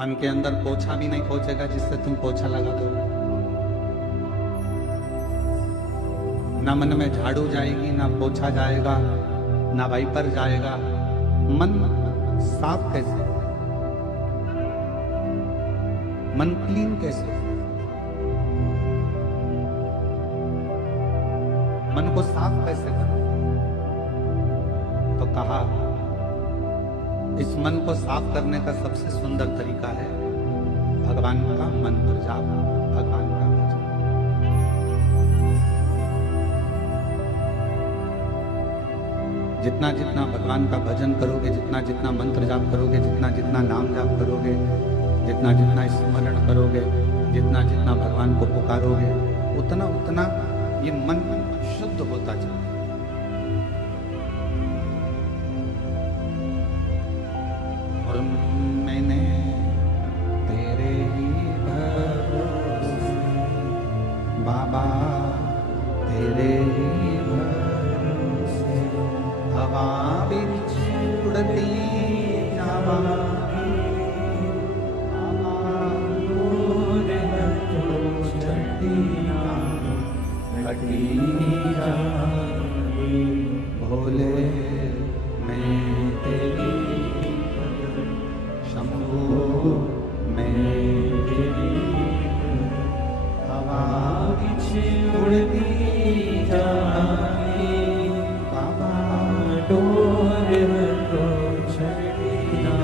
मन के अंदर पोछा भी नहीं पहुंचेगा जिससे तुम पोछा लगा दो। ना मन में झाड़ू जाएगी, ना पोछा जाएगा, ना वाइपर जाएगा। मन साफ कैसे, मन क्लीन कैसे? मन को साफ कैसे करो? तो कहा इस मन को साफ करने का सबसे सुंदर तरीका है भगवान का मंत्र जाप, भगवान का भजन। जितना जितना भगवान का भजन करोगे, जितना जितना मंत्र जाप करोगे, जितना जितना नाम जाप करोगे, जितना जितना स्मरण करोगे, जितना जितना भगवान को पुकारोगे, उतना उतना ये मन शुद्ध होता चला। और मैंने तेरे ही भरोसे बाबा, तेरे ही भरोसे हवा बिच उड़ती जावा, भोले मैं तेरी शंभू, मैं तेरी हवा बिच उड़ती जाए बाबा, डोर को छड़िया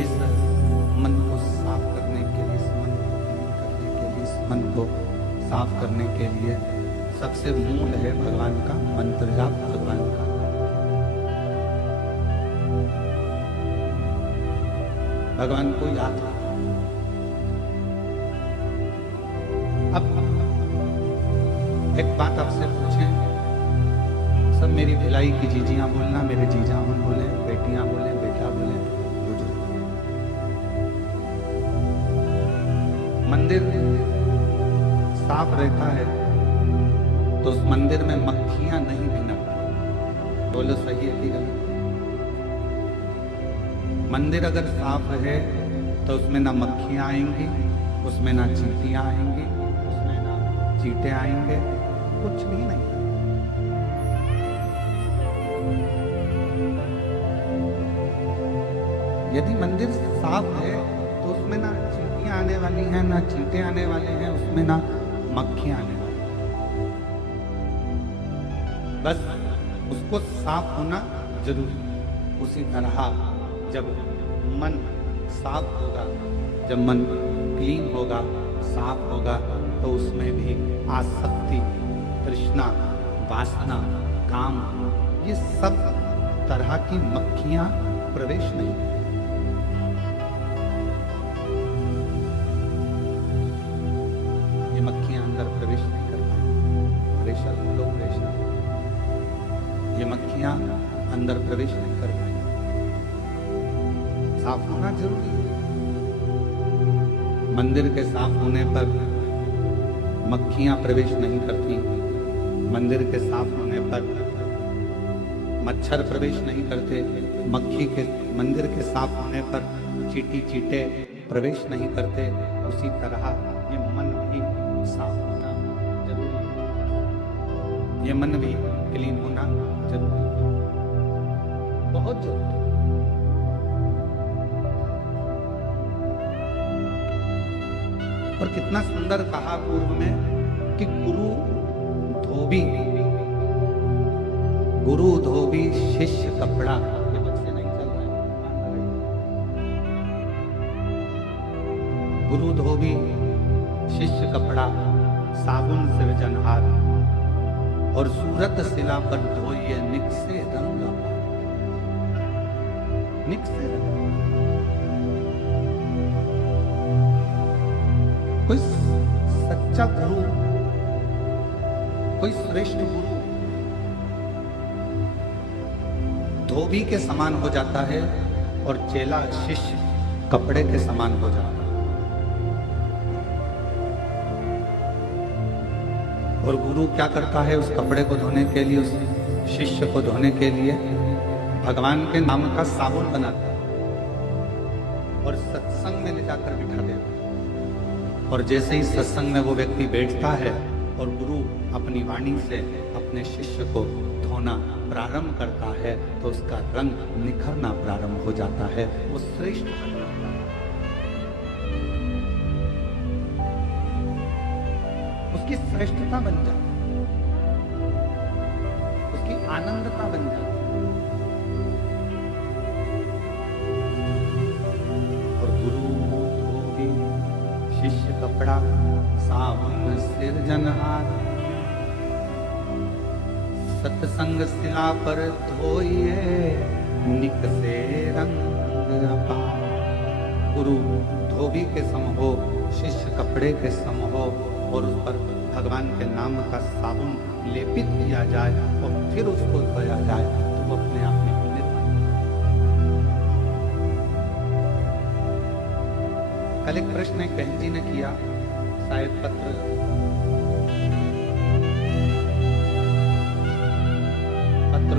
इस मन को साफ करने के लिए, इस मन को करने के लिए, इस मन को साफ करने के लिए सबसे मूल है भगवान का मंत्र जाप, भगवान का। भगवान को याद करो। अब एक बात आपसे पूछें, सब मेरी भिलाई की जीजियां बोलना, मेरे जीजा हम बोले, बेटियां बोले, बेटा बोले, बुजुर्ग। मंदिर साफ रहता है तो उस मंदिर में मक्खियां नहीं भिनकती। बोलो सही है कि गलत? मंदिर अगर साफ रहे तो उसमें ना मक्खियां आएंगी, उसमें ना चींटियां आएंगी, उसमें ना चींटे आएंगे, कुछ भी नहीं। यदि मंदिर साफ है तो उसमें ना चींटियां आने वाली हैं, ना चींटे आने वाले हैं, उसमें ना मक्खियां आने वाली। बस उसको साफ होना जरूरी। उसी तरह जब मन साफ होगा, जब मन क्लीन होगा, साफ होगा, तो उसमें भी आसक्ति, तृष्णा, वासना, काम, ये सब तरह की मक्खियां प्रवेश नहीं। ये मक्खियां अंदर प्रवेश नहीं कर पाएंगी। प्रेशर लो प्रेशर, ये मक्खियां अंदर प्रवेश नहीं कर पाएंगी। साफ होना जरूरी है। मंदिर के साफ होने पर मक्खियां प्रवेश नहीं करती। मंदिर के साफ होने पर मच्छर प्रवेश नहीं करते। मंदिर के साफ होने पर चींटी चींटे प्रवेश नहीं करते। उसी तरह ये मन भी साफ होना जरूरी है। ये मन भी क्लीन होना जरूरी है, बहुत जरूरी। और कितना सुंदर कहा पूर्व में कि गुरु धोबी शिष्य कपड़ा। ये बच्चे नहीं चल रहे हैं। गुरु धोबी शिष्य कपड़ा, साबुन से वजनहार, और सूरत शिला पर धोइए निकसे रंग, निकसे रंग। कोई सच्चा गुरु, कोई श्रेष्ठ गुरु धोबी के समान हो जाता है और चेला शिष्य कपड़े के समान हो जाता है। और गुरु क्या करता है? उस कपड़े को धोने के लिए, उस शिष्य को धोने के लिए भगवान के नाम का साबुन बनाता है और सत्संग में ले जाकर बिठा देता। और जैसे ही सत्संग में वो व्यक्ति बैठता है और गुरु अपनी वाणी से अपने शिष्य को धोना प्रारंभ करता है तो उसका रंग निखरना प्रारंभ हो जाता है, वो श्रेष्ठ बन जाता है, उसकी श्रेष्ठता बन जाती है, उसकी आनंदता बन जाती है। और गुरु धोबी शिष्य कपड़ा साबुन सिरजनहार, सत्संग शिला पर धोइए निकसे रंग अपार। गुरु धोबी के सम हो, शिष्य कपड़े के सम हो और उस पर भगवान के नाम का साबुन लेपित किया जाए और फिर उसको धोया जाए तो वो अपने आप में पुण्य। कल एक प्रश्न एक बहन जी ने किया, शायद पत्र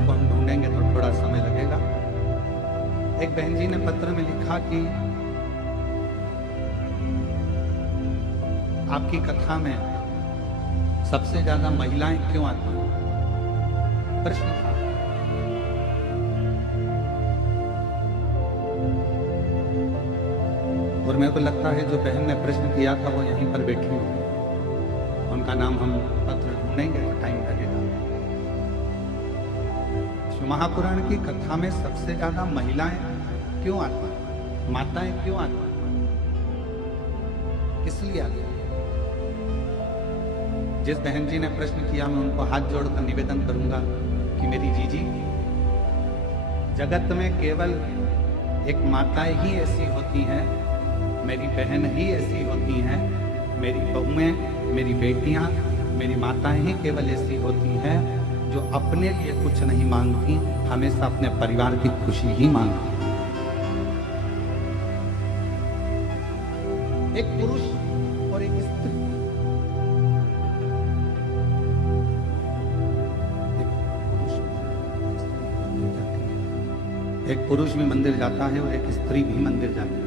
को हम ढूंढेंगे तो थोड़ा समय लगेगा। एक बहन जी ने पत्र में लिखा कि आपकी कथा में सबसे ज्यादा महिलाएं क्यों आती हैं? प्रश्न था। और मेरे को लगता है जो बहन ने प्रश्न किया था वो यहीं पर बैठी हुई, उनका नाम हम पत्र ढूंढेंगे तो टाइम लगेगा। महापुराण की कथा में सबसे ज्यादा महिलाएं क्यों आती हैं, माताएं क्यों आती हैं, किस लिए आती हैं? जिस बहन जी ने प्रश्न किया मैं उनको हाथ जोड़कर निवेदन करूंगा कि मेरी जीजी, जगत में केवल एक माताएं ही ऐसी होती हैं, मेरी बहन ही ऐसी होती हैं, मेरी बहुएं, मेरी बेटियां, मेरी माताएं ही केवल ऐसी होती हैं जो अपने लिए कुछ नहीं मांगती, हमेशा अपने परिवार की खुशी ही मांगती। एक पुरुष और एक स्त्री, एक पुरुष भी मंदिर जाता है और एक स्त्री भी मंदिर जाती है।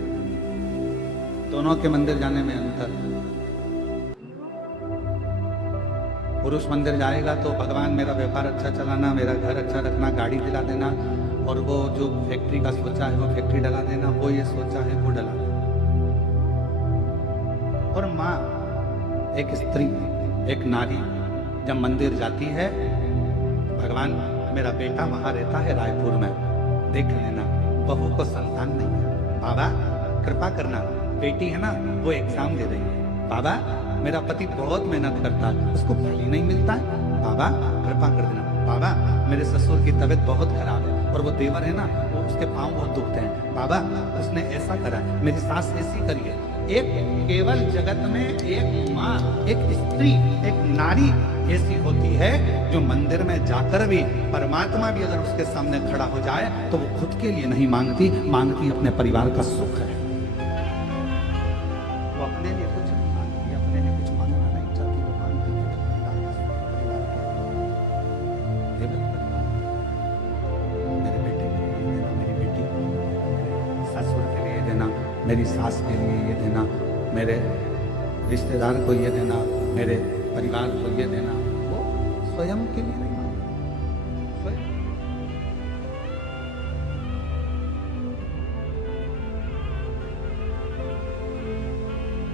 दोनों के मंदिर जाने में अंतर है। पुरुष मंदिर जाएगा तो भगवान मेरा व्यापार अच्छा चलाना, मेरा घर अच्छा रखना, गाड़ी दिला देना, और वो जो फैक्ट्री का सोचा है वो फैक्ट्री डला देना, वो ये सोचा है वो डला देना। और माँ, एक स्त्री, एक नारी जब मंदिर जाती है, भगवान मेरा बेटा वहां रहता है रायपुर में, देख लेना, बहू को संतान नहीं है, बाबा कृपा करना, बेटी है ना वो एग्जाम दे रही है, बाबा मेरा पति बहुत मेहनत करता है, उसको फल ही नहीं मिलता है, बाबा कृपा कर देना, बाबा मेरे ससुर की तबीयत बहुत खराब है और वो देवर है ना वो उसके पांव बहुत दुखते हैं, बाबा उसने ऐसा करा, मेरी सास ऐसी करी है। एक केवल जगत में एक माँ, एक स्त्री, एक नारी ऐसी होती है जो मंदिर में जाकर भी परमात्मा भी अगर उसके सामने खड़ा हो जाए तो वो खुद के लिए नहीं मांगती, मांगती अपने परिवार का सुख है। वो अपने लिए कुछ नहीं मांगती, अपने लिए कुछ मांगना नहीं चाहती, वो मांगती मेरे बेटे के लिए देना, मेरी बेटी के लिए देना, ससुर के लिए देना, मेरी सास के लिए ये देना, मेरे रिश्तेदार को ये देना, मेरे परिवार को ये देना, वो स्वयं के लिए नहीं मांगता, स्वयं।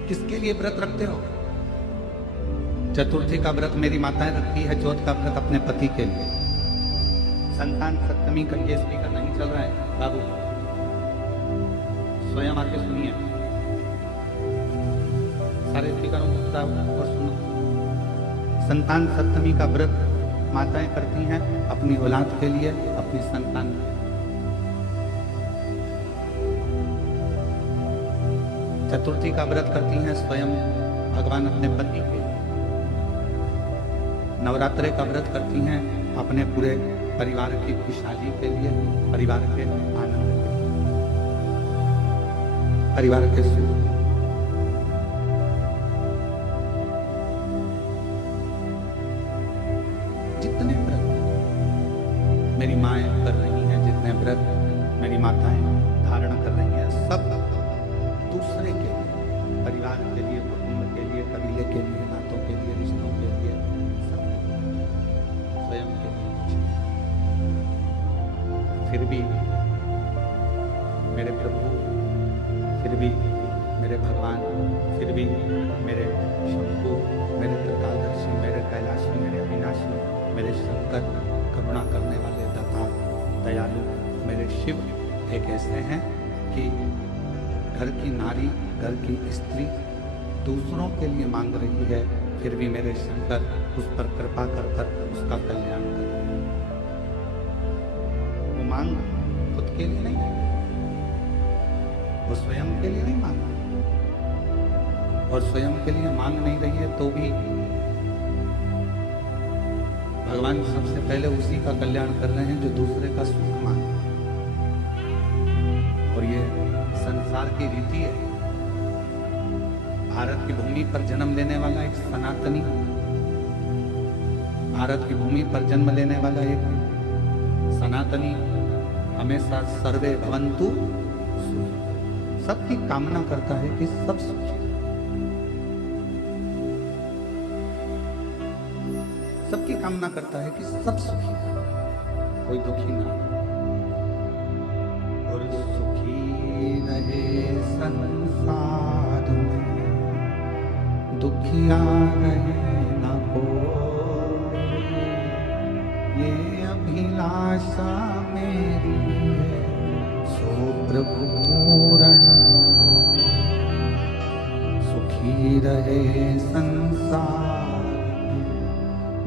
किसके लिए व्रत रखते हो? चतुर्थी का व्रत मेरी माताएं रखती है, चौथ का व्रत अपने पति के लिए, संतान सप्तमी का ये स्पीकर नहीं चल रहा है बाबू, स्वयं आके सुनिए, सारे स्पीकरों को और सुनो। संतान सप्तमी का व्रत माताएं करती हैं अपनी औलाद के लिए, अपनी संतान। चतुर्थी का व्रत करती हैं स्वयं भगवान अपने पति के लिए। नवरात्रे का व्रत करती हैं अपने पूरे परिवार की खुशहाली के लिए, परिवार के आनंद के लिए, परिवार के सुख। जितने व्रत मेरी माएँ कर रही हैं, जितने माताएं धारण कर रही हैं, सब दूसरे के लिए, परिवार के लिए, कुटुंब के लिए, कबीले के लिए, नातों के लिए, रिश्तों के लिए, सब स्वयं के लिए कुछ नहीं। फिर भी मेरे प्रभु, फिर भी मेरे भगवान, फिर भी मेरे शंभु, मेरे त्रिकालदर्शी, मेरे कैलाशी, मेरे अविनाशी, मेरे शंकर, करुणा करने वाले, दाता, दयालु मेरे शिव एक ऐसे हैं कि घर की नारी, घर की स्त्री दूसरों के लिए मांग रही है, फिर भी मेरे शंकर उस पर कृपा कर कर उसका कल्याण कर। वो मांग खुद के लिए नहीं, वो स्वयं के लिए नहीं मांग, और स्वयं के लिए मांग नहीं रही है तो भी भगवान सबसे पहले उसी का कल्याण कर रहे हैं जो दूसरे का सुख मांगे। और ये संसार की रीति है। भारत की भूमि पर जन्म लेने वाला एक सनातनी, भारत की भूमि पर जन्म लेने वाला एक सनातनी हमेशा सर्वे भवन्तु सुखी, सबकी कामना करता है कि सब सुखी, सबकी कामना करता है कि सब सुखी, कोई दुखी ना हो। और सुखी रहे संसार में, दुखिया रहे ना कोई, ये अभिलाषा मेरी है, सो प्रभु पूर्ण हो। सुखी रहे संसार,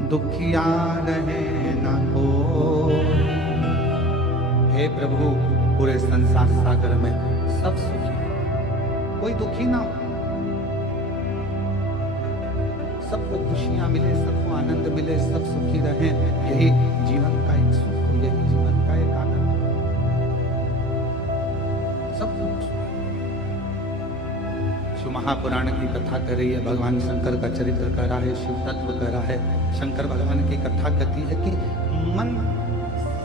दुखिया रहे ना कोई। हे प्रभु, पूरे संसार सागर में सब सुखी, कोई दुखी ना हो, सबको खुशियां मिले, सबको आनंद मिले, सब सुखी रहे, यही जीवन का एक सुख, यही जीवन का एक आनंद, सब कुछ। शिव महापुराण की कथा कर रही है, भगवान शंकर का चरित्र कर रहा है, शिव तत्व कर रहा है। शंकर भगवान की कथा कहती है कि मन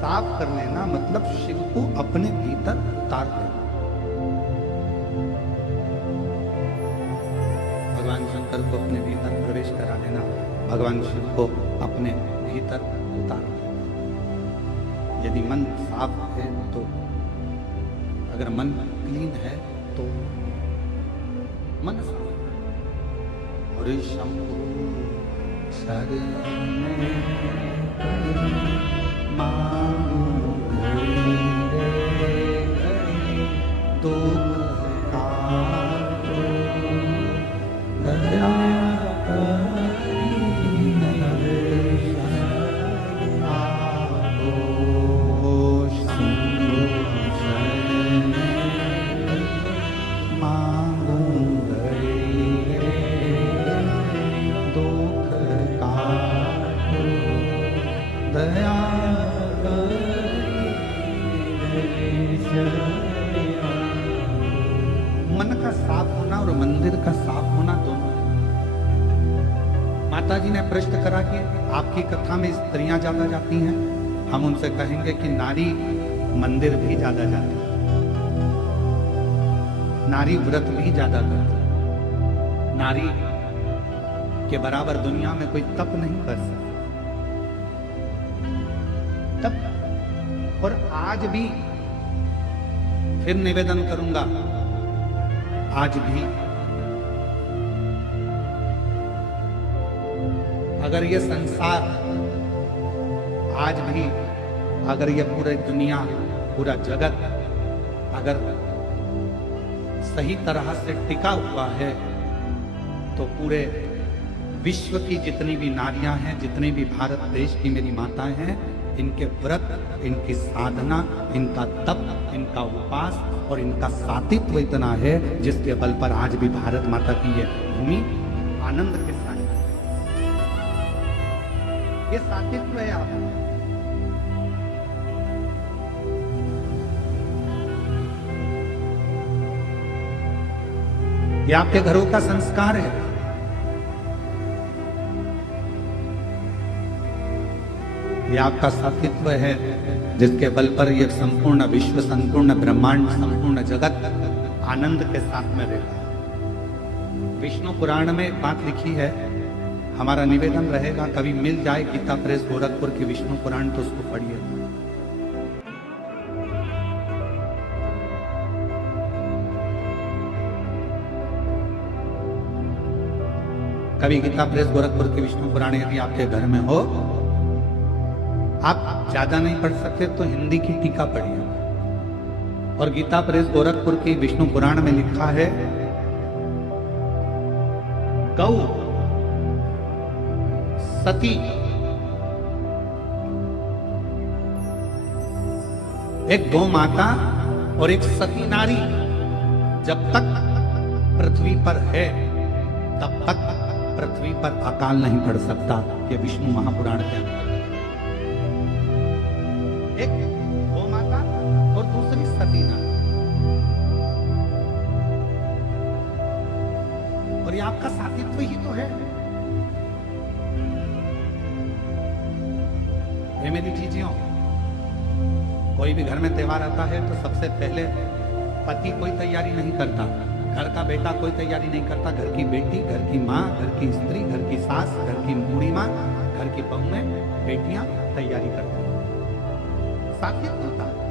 साफ कर लेना मतलब शिव को अपने भीतर उतार लेना। भगवान शंकर को अपने भीतर प्रवेश करा लेना, भगवान शिव को अपने भीतर उतार लेना। यदि मन साफ है तो, अगर मन क्लीन है तो मन साफ। और शंभु शरण मांगू दुख काटो, दया मन का साफ होना और मंदिर का साफ होना दोनों। माता जी ने प्रश्न करा कि आपकी कथा में स्त्रियां ज्यादा जाती हैं, हम उनसे कहेंगे कि नारी मंदिर भी ज्यादा जाती है, नारी व्रत भी ज्यादा करती है, नारी के बराबर दुनिया में कोई तप नहीं कर सकता। तप। और आज भी फिर निवेदन करूंगा, आज भी अगर ये संसार, आज भी अगर ये पूरी दुनिया, पूरा जगत अगर सही तरह से टिका हुआ है तो पूरे विश्व की जितनी भी नारियां हैं, जितनी भी भारत देश की मेरी माताएं हैं, इनके व्रत, इनकी साधना, इनका तप, इनका उपास और इनका सातित्व इतना है जिसके बल पर आज भी भारत माता की ये भूमि आनंद के साथ, ये सातित्व है। आप ये आपके घरों का संस्कार है। ये आपका साथित्व है जिसके बल पर ये संपूर्ण विश्व, संपूर्ण ब्रह्मांड, संपूर्ण जगत आनंद के साथ में रहता है। विष्णु पुराण में एक बात लिखी है, हमारा निवेदन रहेगा कभी मिल जाए गीता प्रेस गोरखपुर की विष्णु पुराण तो उसको पढ़िए। कभी गीता प्रेस गोरखपुर की विष्णु पुराण यदि आपके घर में हो, आप ज्यादा नहीं पढ़ सकते तो हिंदी की टीका पढ़िए। और गीता प्रेस गोरखपुर की विष्णु पुराण में लिखा है, गौ सती एक गौ माता और एक सती नारी जब तक पृथ्वी पर है तब तक पृथ्वी पर अकाल नहीं पड़ सकता। ये विष्णु महापुराण के अंदर एक गौ माता और दूसरी सती नारी, और ये आपका साथित्व ही तो है। ये मेरी चीजियों, कोई भी घर में त्योहार आता है तो सबसे पहले पति कोई तैयारी नहीं करता, घर का बेटा कोई तैयारी नहीं करता, घर की बेटी, घर की माँ, घर की स्त्री, घर की सास, घर की बूढ़ी माँ, घर की बहुएं, बेटियां तैयारी करती हैं। साथित्व होता है।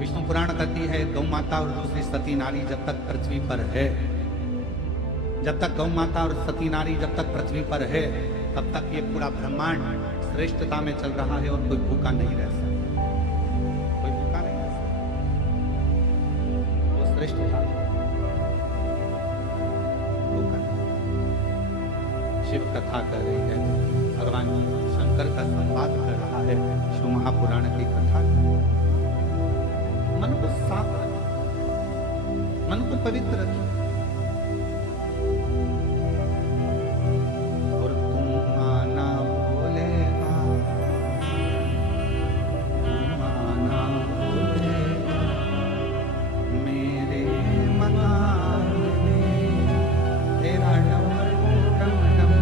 विष्णु पुराण कहती है गौ माता और दूसरी सती नारी जब तक पृथ्वी पर है, जब तक गौ माता और सती नारी जब तक पृथ्वी पर है तब तक ये पूरा ब्रह्मांड श्रेष्ठता में चल रहा है और कोई भूखा नहीं रह सकता, कोई भूखा नहीं रह सकता। वो श्रेष्ठता भूखा। शिव कथा कर रही है, भगवान शंकर का संवाद कर रहा है, शिव महापुराण की कथा। मन को साफ रखिए, मन को पवित्र रखिए। और तुम आना भूलेगा, तुम आना भूलेगा मेरे मकान में, तेरा डम डम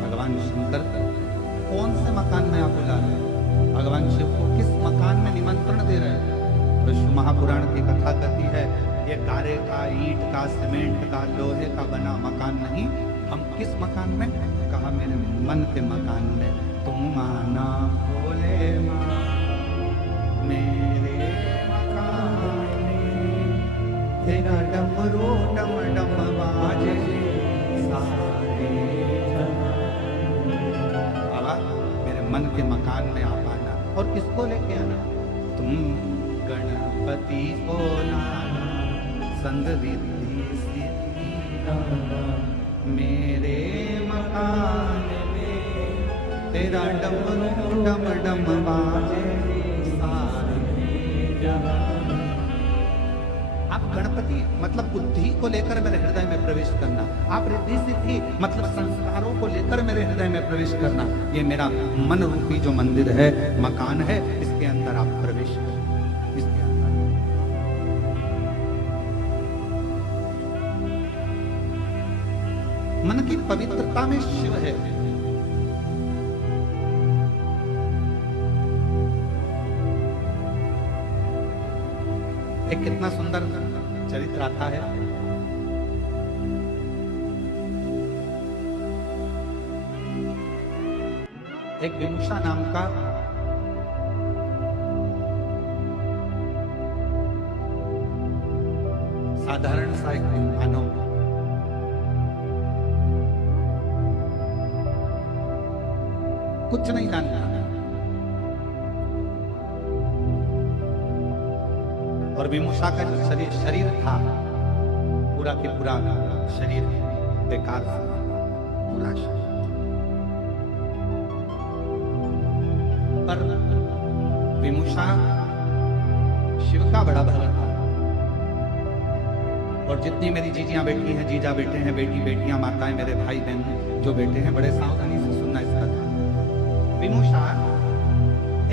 भगवान शंकर कौन से मकान में आप बुला रहे हैं? भगवान शिव को किस मकान में निमंत्रण दे रहे हैं? तो शिव महापुराण की कथा कहती है ये गारे का, ईंट का, सीमेंट का, लोहे का बना मकान नहीं। हम किस मकान में? कहा मेरे मन के मकान में। तुम आना भोले माँ मेरे मकान में, तेरा डमरू डम डम बाजे सारे मन के मकान में आप आना। और किसको लेके आना? तुम गणपति को लाना, संग रिद्धि सिद्धि लाना मेरे मकान में, तेरा डमरू डम डम बाजे सारे जहां। आप गणपति मतलब बुद्धि को लेकर मेरे हृदय में प्रवेश करना, आप रिद्धि सिद्धि मतलब संस्कारों को लेकर मेरे हृदय में प्रवेश करना। ये मेरा मन रूपी जो मंदिर है, मकान है, इसके अंदर आप प्रवेश करें। इसके अंदर मन की पवित्रता में शिव है। एक कितना सुंदर चरित्र आता है। एक विमुषा नाम का साधारण सा एक मानव कुछ नहीं जानता और विमुषा का जो शरीर था पूरा के पूरा शरीर बेकार था, पूरा शरीर। पर विमुषा शिव का बड़ा भक्त था। और जितनी मेरी जीजियां बैठी हैं, जीजा बेटे हैं, बेटी बेटियां, माताएं, मेरे भाई बहन जो बेटे हैं, बड़े सावधानी से सुनना इसका था। विमुषा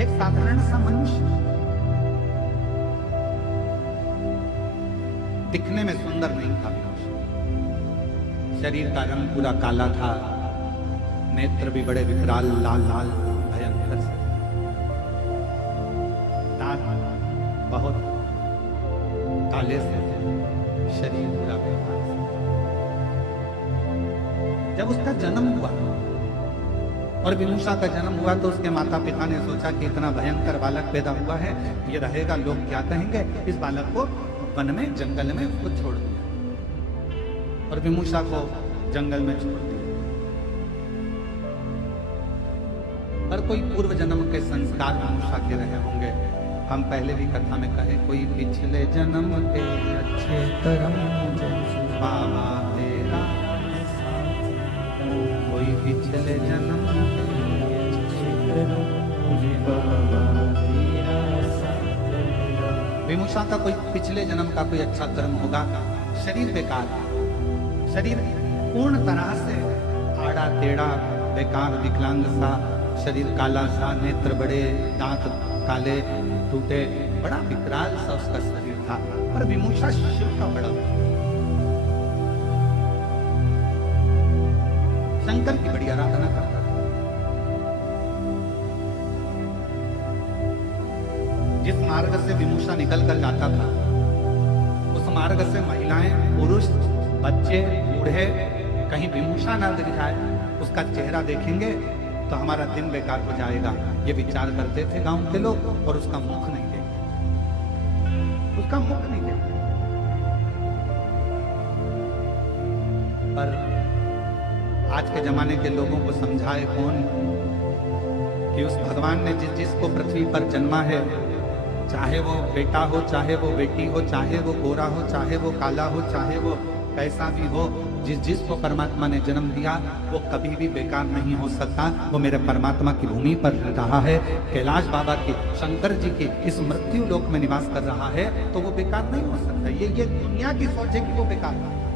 एक साधारण सा मनुष्य, दिखने में सुंदर नहीं था विमुषा। शरीर का रंग पूरा काला था, नेत्र भी बड़े विकराल लाल लाल भयंकर से, दांत बहुत काले से, शरीर पूरा बेकार से। जब उसका जन्म हुआ और विमूषा का जन्म हुआ तो उसके माता पिता ने सोचा कि इतना भयंकर बालक पैदा हुआ है, ये रहेगा, लोग क्या कहेंगे, इस बालक को वन में जंगल में उसको छोड़ दिया और विमूषा को जंगल में छोड़ दिया। पर कोई पूर्व जन्म के संस्कार विमूषा के रहे होंगे। हम पहले भी कथा में कहे, कोई पिछले जन्म के अच्छे कर्म बाबा तेरा, कोई पिछले जन्म के अच्छे कर्म बाबा तेरा। विमूषा का कोई पिछले जन्म का कोई अच्छा कर्म होगा। शरीर बेकार, शरीर पूर्ण तरह से आड़ा टेढ़ा बेकार विकलांग सा, शरीर काला सा, नेत्र बड़े, दांत काले टूटे, बड़ा विकराल सा उसका शरीर था। पर विमूषा शिव का बड़ा, शंकर की बड़ी आराधना करता था। जिस मार्ग से विमूषा निकल कर जाता था, उस मार्ग से महिलाएं, पुरुष, बच्चे, बूढ़े कहीं विमूषा ना दिख जाए, उसका चेहरा देखेंगे तो हमारा दिन बेकार हो जाएगा, ये विचार करते थे गांव के लोग। और उसका मुख नहीं देखते, उसका मुख नहीं देखते। पर आज के जमाने के लोगों को समझाए कौन कि उस भगवान ने जिसको पृथ्वी पर जन्मा है, चाहे वो बेटा हो, चाहे वो बेटी हो, चाहे वो गोरा हो, चाहे वो काला हो, चाहे वो कैसा भी हो, जिसको परमात्मा ने जन्म दिया वो कभी भी बेकार नहीं हो सकता। वो मेरे परमात्मा की भूमि पर रहा है, कैलाश बाबा की, शंकर जी की इस मृत्यु लोक में निवास कर रहा है, तो वो बेकार नहीं हो सकता। ये दुनिया की सोच है कि वो बेकार है।